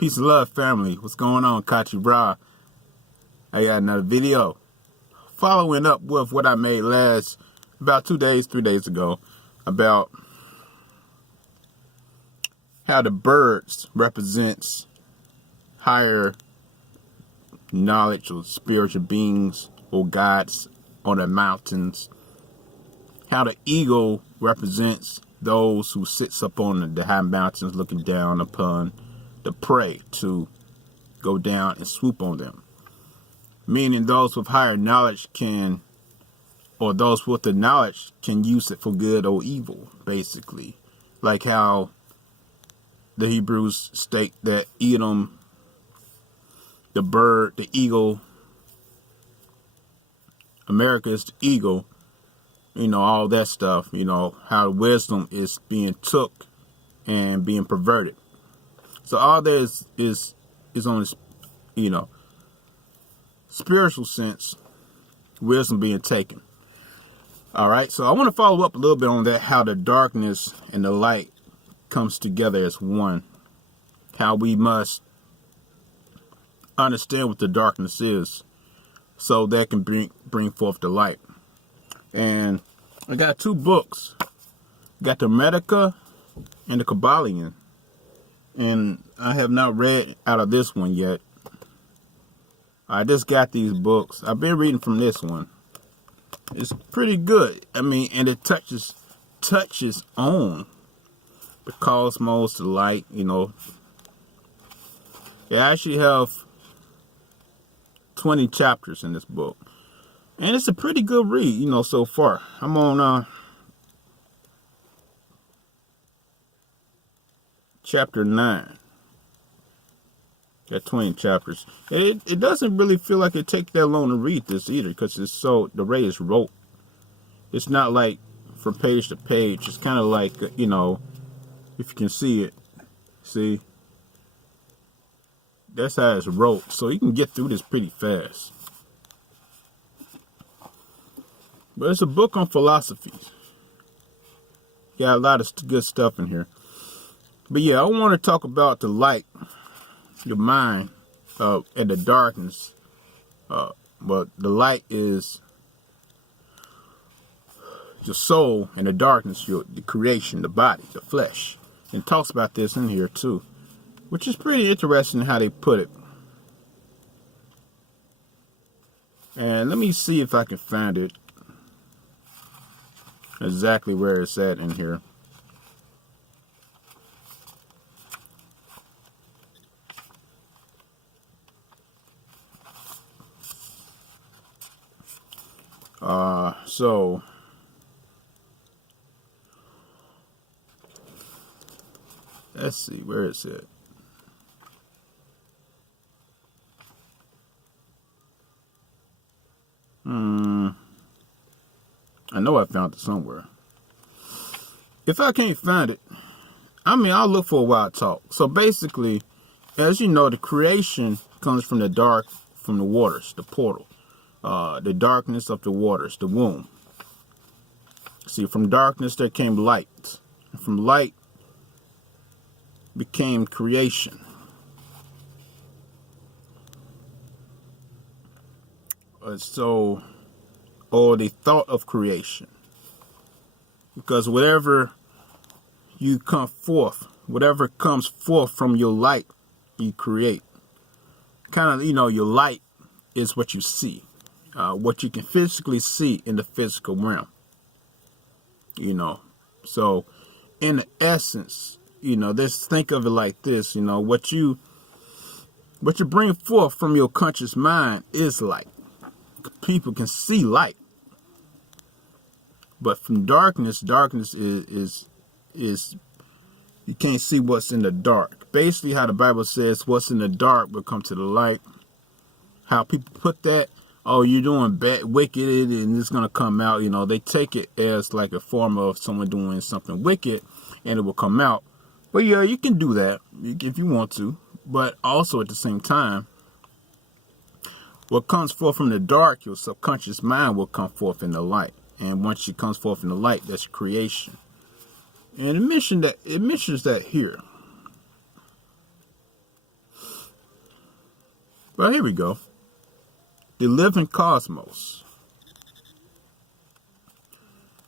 Peace and love, family. What's going on, Kachi Bra? I got another video following up with what I made about 3 days ago, about how the birds represents higher knowledge or spiritual beings or gods on the mountains. How the eagle represents those who sits up on the high mountains looking down upon the prey to go down and swoop on them. Meaning those with higher knowledge or those with the knowledge can use it for good or evil, basically. Like how the Hebrews state that Edom, the bird, the eagle, America is the eagle, all that stuff, how wisdom is being took and being perverted. So all there is on this, spiritual sense, wisdom being taken. All right, so I want to follow up a little bit on that, how the darkness and the light comes together as one. How we must understand what the darkness is so that can bring forth the light. And I got 2 books. Got the Hermetic and the Kabbalion. And I have not read out of this one yet. I just got these books. I've been reading from this one. It's pretty good. And it touches on the cosmos, the light, They actually have 20 chapters in this book. And it's a pretty good read, so far. I'm on chapter 9. Got 20 chapters. It doesn't really feel like it takes that long to read this either, because the rate is rote. It's not like from page to page. It's kind of like, if you can see it. See? That's how it's wrote. So you can get through this pretty fast. But it's a book on philosophy. Got a lot of good stuff in here. But yeah, I want to talk about the light, the mind, and the darkness. But the light is your soul, and the darkness, the creation, the body, the flesh. And it talks about this in here too, which is pretty interesting how they put it. And let me see if I can find it exactly where it's at in here. So let's see, where is it? I know I found it somewhere. If I can't find it, I'll look for a while to talk. So basically, as you know, the creation comes from the dark, from the waters, the portal. The darkness of the waters, the womb. See, from darkness there came light. And from light became creation. Or the thought of creation. Because whatever comes forth from your light, you create. Kind of, your light is what you see. What you can physically see in the physical realm. So in the essence, let's think of it like this, what you bring forth from your conscious mind is light. People can see light. But from darkness is you can't see what's in the dark. Basically how the Bible says what's in the dark will come to the light. How people put that, oh, you're doing bad, wicked, and it's going to come out. They take it as like a form of someone doing something wicked, and it will come out. But yeah, you can do that if you want to. But also at the same time, what comes forth from the dark, your subconscious mind will come forth in the light. And once it comes forth in the light, that's creation. And it mentions that here. But here we go. The living cosmos.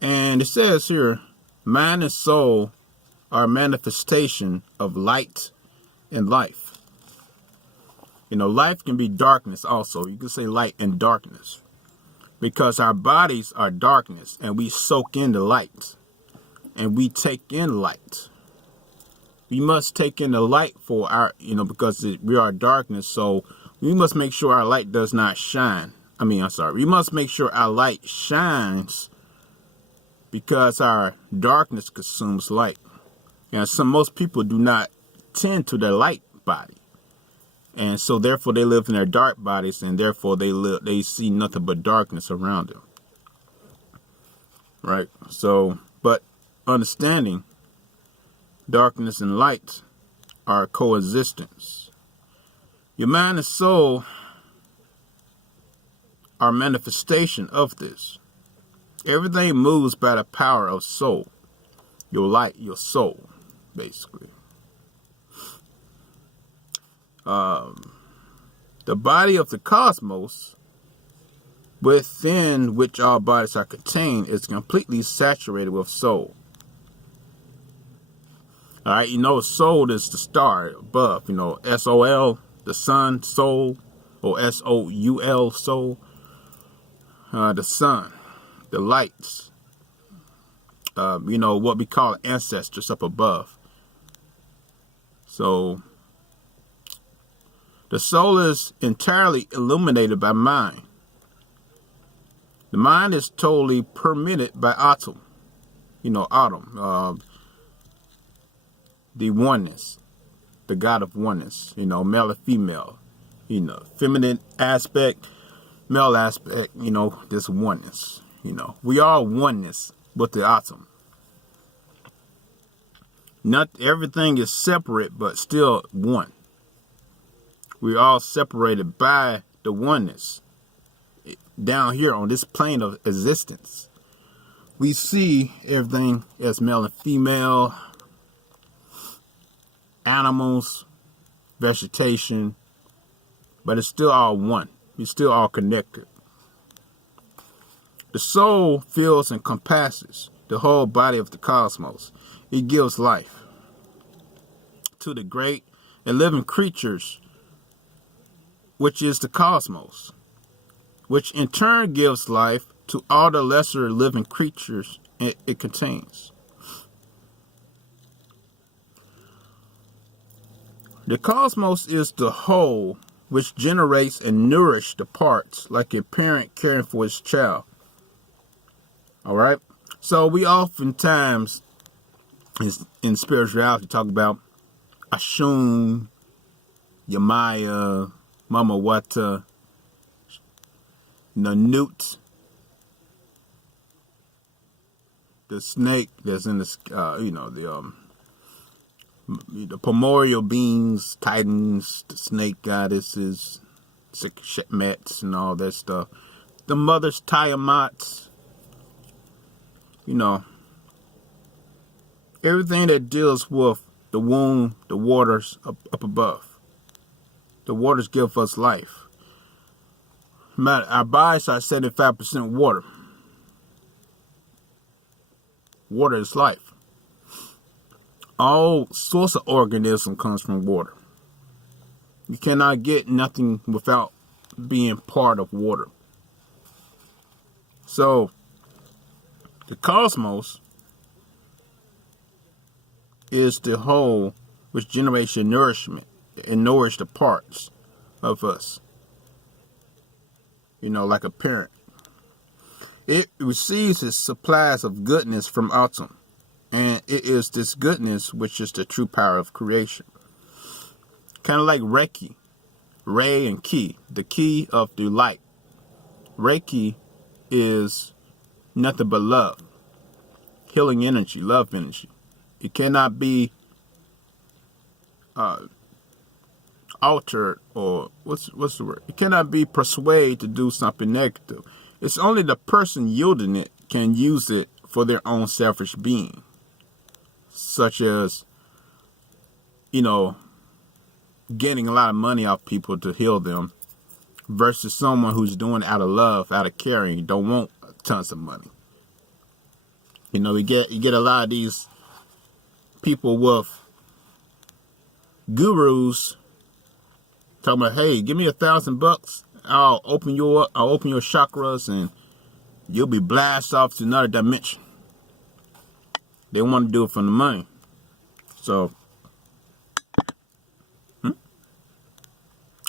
And it says here, mind and soul are a manifestation of light and life. You know, life can be darkness also. You can say light and darkness. Because our bodies are darkness and we soak in the light. And we take in light. We must take in the light for our, because we are darkness. So we must make sure our light does not shine. We must make sure our light shines because our darkness consumes light. And most people do not tend to their light body. And so therefore they live in their dark bodies, and therefore they see nothing but darkness around them. Right? So, but understanding darkness and light are coexistence. Your mind and soul are manifestation of this. Everything moves by the power of soul. Your light, your soul, basically. The body of the cosmos, within which all bodies are contained, is completely saturated with soul. All right, soul is the star above. SOL, the sun, soul, or SOUL, soul. The sun, the lights. What we call ancestors up above. So, the soul is entirely illuminated by mind. The mind is totally permitted by Atum. Atum. The oneness. The God of oneness. Male and female. Feminine aspect, male aspect, this oneness. We are oneness with the Atum. Not everything is separate, but still one. We're all separated by the oneness. Down here on this plane of existence, we see everything as male and female, animals, vegetation, but it's still all one. We're still all connected. The soul fills and compasses the whole body of the cosmos. It gives life to the great and living creatures, which is the cosmos, which in turn gives life to all the lesser living creatures it contains. The cosmos is the whole which generates and nourishes the parts like a parent caring for its child. All right? So we oftentimes in spirituality talk about Ashun, Yamaya, Mama Wata, Newt, the snake that's in the primordial beings, titans, the snake goddesses, Sekhmets, and all that stuff. The mothers, Tiamats, everything that deals with the womb, the waters up above. The waters give us life. Our bodies are 75% water. Water is life. All sorts of organism comes from water. You cannot get nothing without being part of water. So, the cosmos is the whole which generates your nourishment and nourish the parts of us. Like a parent. It receives its supplies of goodness from Atum. And it is this goodness which is the true power of creation. Kind of like Reiki. Rei and Ki. The key of the light. Reiki is nothing but love. Healing energy. Love energy. It cannot be altered, or what's the word? It cannot be persuaded to do something negative. It's only the person yielding it can use it for their own selfish being. Such as, getting a lot of money off people to heal them versus someone who's doing it out of love, out of caring, don't want tons of money. You know, you get a lot of these people with gurus talking about, hey, give me $1,000, I'll open your chakras and you'll be blasted off to another dimension. They want to do it for the money. So,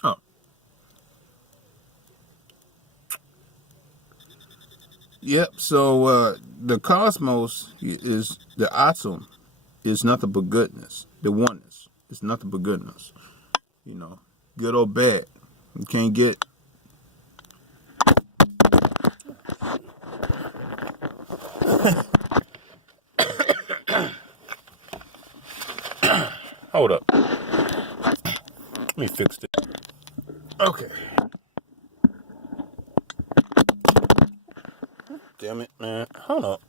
oh, yep. So the cosmos is the atom is nothing but goodness. The oneness is nothing but goodness. You know, good or bad. You can't get. Hold up. Let me fix it. Okay. Damn it, man. Hold up.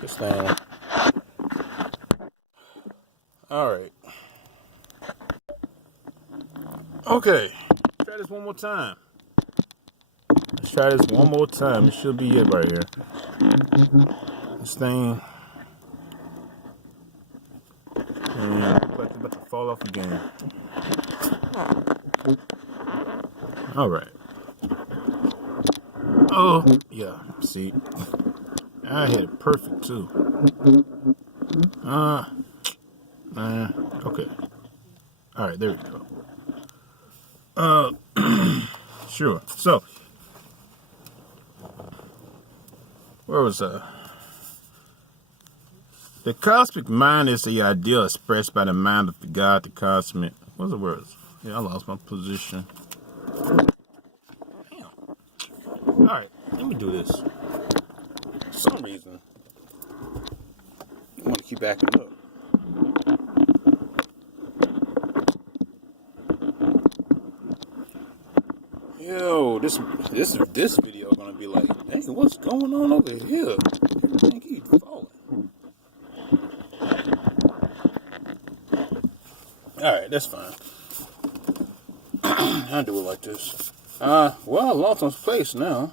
This thing. Alright. Okay. Try this one more time. Let's try this one more time. It should be it right here. This thing. And it's about to fall off again. Alright. Oh, yeah. See? I had it perfect too. Okay. Alright, there we go. Sure. So, where was I? The cosmic mind is the idea expressed by the mind of the God, the cosmic. What's the words? Yeah, I lost my position. Damn. Alright, let me do this. For some reason, I want to keep backing up. Yo, this video gonna be like, dang, what's going on over here? Everything keeps falling. Alright, that's fine. I'll do it like this. Well, I lost my place now.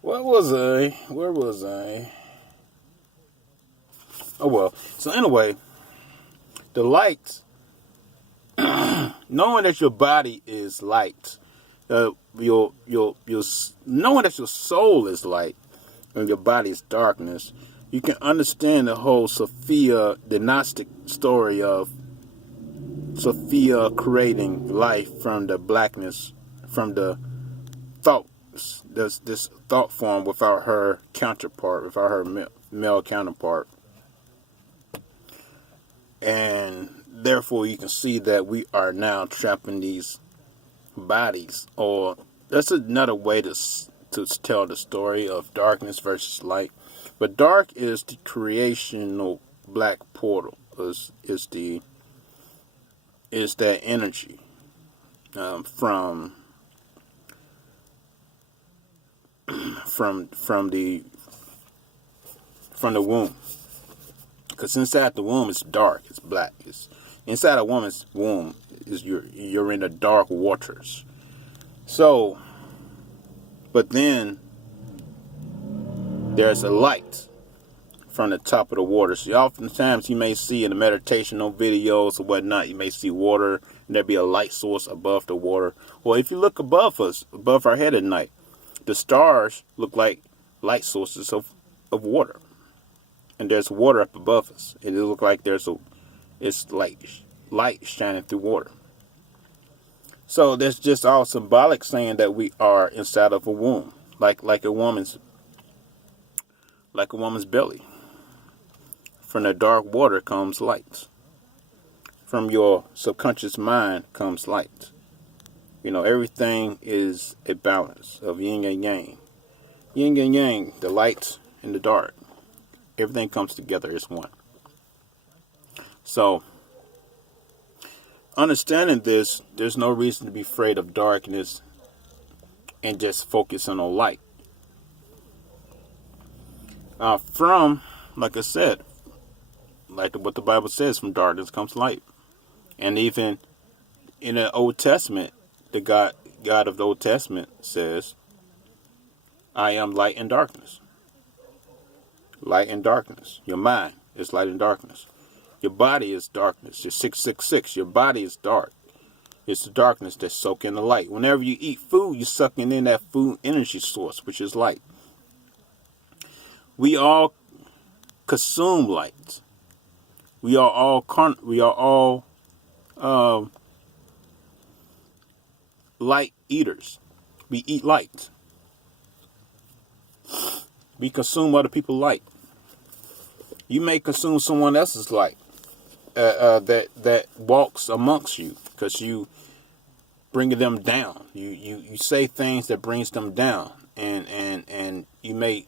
Where was I? Oh well. So anyway, the light, knowing that your body is light, knowing that your soul is light and your body is darkness, you can understand the whole Sophia, the Gnostic story of Sophia creating life from the blackness, from the thoughts, this thought form without her counterpart, without her male counterpart. And therefore you can see that we are now trapped in these bodies. Or that's another way to tell the story of darkness versus light. But dark is the creational black portal. Is that energy from the womb. Because inside the womb it's dark, it's black. It's inside a woman's womb is you're in the dark waters. So, but then there's a light from the top of the water. So oftentimes you may see in the meditational videos or whatnot, you may see water and there'll be a light source above the water. Well, if you look above us, above our head at night, the stars look like light sources of water. And there's water up above us. And it looks like it's like light shining through water. So that's just all symbolic, saying that we are inside of a womb, like a woman's belly. From the dark water comes light. From your subconscious mind comes light. You know, everything is a balance of yin and yang. Yin and yang, the light and the dark. Everything comes together as one. So, understanding this, there's no reason to be afraid of darkness and just focusing on light. Like I said, like what the Bible says, from darkness comes light. And even in the Old Testament, the God of the Old Testament says, I am light and darkness. Light and darkness. Your mind is light and darkness. Your body is darkness. You're 666. Your body is dark. It's the darkness that's soaking the light. Whenever you eat food, you're sucking in that food energy source, which is light. We all consume light. We are all light eaters. We eat light. We consume other people's light. You may consume someone else's light that walks amongst you, because you bringing them down. You say things that brings them down, and you may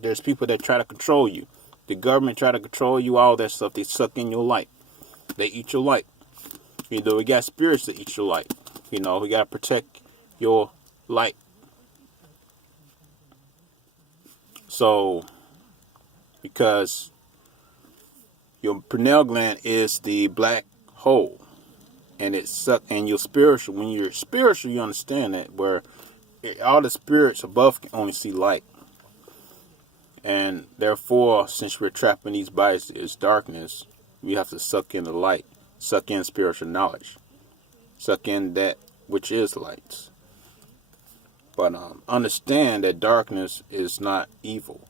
there's people that try to control you. The government try to control you, all that stuff. They suck in your light. They eat your light. We got spirits that eat your light. We got to protect your light. So, because your pineal gland is the black hole, and it sucks. And you're spiritual. When you're spiritual, you understand that, where all the spirits above can only see light. And therefore, since we're trapped in these bodies, it's darkness, we have to suck in the light, suck in spiritual knowledge, suck in that which is light. But understand that darkness is not evil.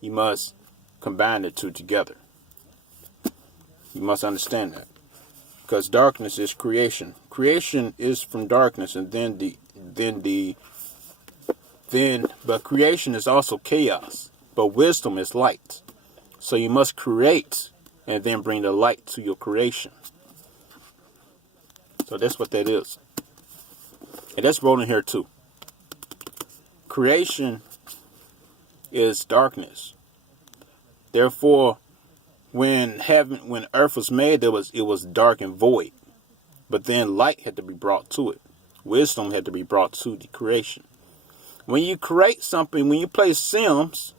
You must combine the two together. You must understand that, because darkness is creation. Creation is from darkness, and but creation is also chaos. But wisdom is light. So you must create and then bring the light to your creation. So that's what that is. And that's rolling here too. Creation is darkness. Therefore, when earth was made, it was dark and void. But then light had to be brought to it. Wisdom had to be brought to the creation. When you create something, when you play Sims,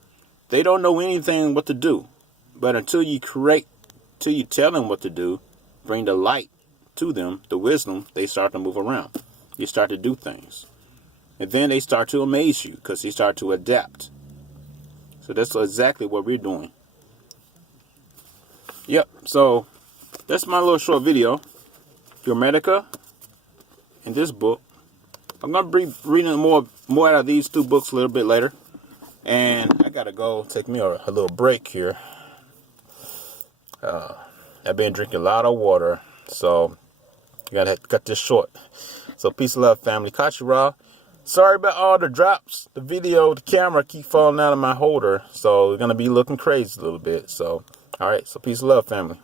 they don't know anything what to do. But until you tell them what to do, bring the light to them, the wisdom, they start to move around. You start to do things. And then they start to amaze you, because they start to adapt. So that's exactly what we're doing. Yep, so that's my little short video. Hermetic in this book. I'm going to be reading more out of these two books a little bit later. And I got to go take me a little break here. I've been drinking a lot of water, so I got to cut this short. So peace and love, family. Kachira. Sorry about all the drops. The camera keep falling out of my holder. So it's going to be looking crazy a little bit. So, all right. So peace and love, family.